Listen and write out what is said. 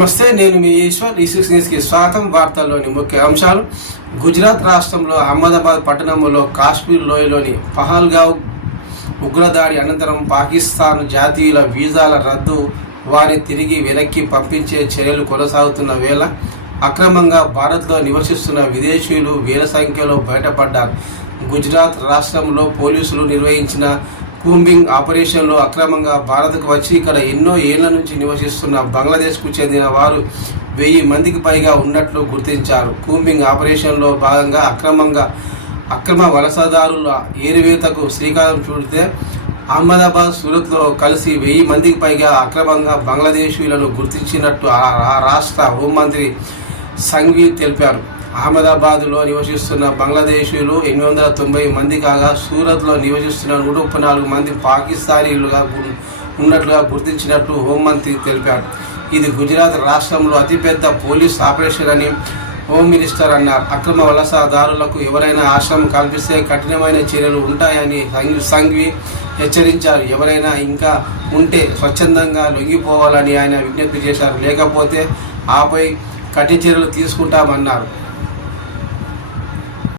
నమస్తే, నేను మీ ఈశ్వర్. ఈ6 న్యూస్కి స్వాగతం. వార్తల్లోని ముఖ్య అంశాలు. గుజరాత్ రాష్ట్రంలో అహ్మదాబాద్ పట్టణంలో కాశ్మీర్ లోయలోని పహల్గావ్ ఉగ్రదాడి అనంతరం పాకిస్తాన్ జాతీయుల వీసాల రద్దు, వారిని తిరిగి వెనక్కి పంపించే చర్యలు కొనసాగుతున్న వేళ అక్రమంగా భారత్లో నివసిస్తున్న విదేశీయులు వేల సంఖ్యలో బయటపడ్డారు. గుజరాత్ రాష్ట్రంలో పోలీసులు నిర్వహించిన కూంబింగ్ ఆపరేషన్లో అక్రమంగా భారత్కు వచ్చి ఇక్కడ ఎన్నో ఏళ్ల నుంచి నివసిస్తున్న బంగ్లాదేశ్కు చెందిన వారు 1000 మందికి పైగా ఉన్నట్లు గుర్తించారు. కూంబింగ్ ఆపరేషన్లో భాగంగా అక్రమ వలసదారుల ఏరివేతకు శ్రీకారం చుడితే అహ్మదాబాద్, సూరత్లో కలిసి 1000 మందికి పైగా అక్రమంగా బంగ్లాదేశీయులను గుర్తించినట్టు ఆ రాష్ట్ర హోంమంత్రి సంఘ్వి తెలిపారు. అహ్మదాబాద్లో నివసిస్తున్న బంగ్లాదేశీయులు 890 మంది కాగా, సూరత్లో నివసిస్తున్న 134 మంది పాకిస్తానీలుగా ఉన్నట్లుగా గుర్తించినట్టు హోంమంత్రి తెలిపారు. ఇది గుజరాత్ రాష్ట్రంలో అతిపెద్ద పోలీస్ ఆపరేషన్ అని హోం మినిస్టర్ అన్నారు. అక్రమ వలసదారులకు ఎవరైనా ఆశ్రమం కల్పిస్తే కఠినమైన చర్యలు ఉంటాయని సంఘ్వి హెచ్చరించారు. ఎవరైనా ఇంకా ఉంటే స్వచ్ఛందంగా లొంగిపోవాలని ఆయన విజ్ఞప్తి చేశారు. లేకపోతే ఆపై కఠిన చర్యలు తీసుకుంటామన్నారు.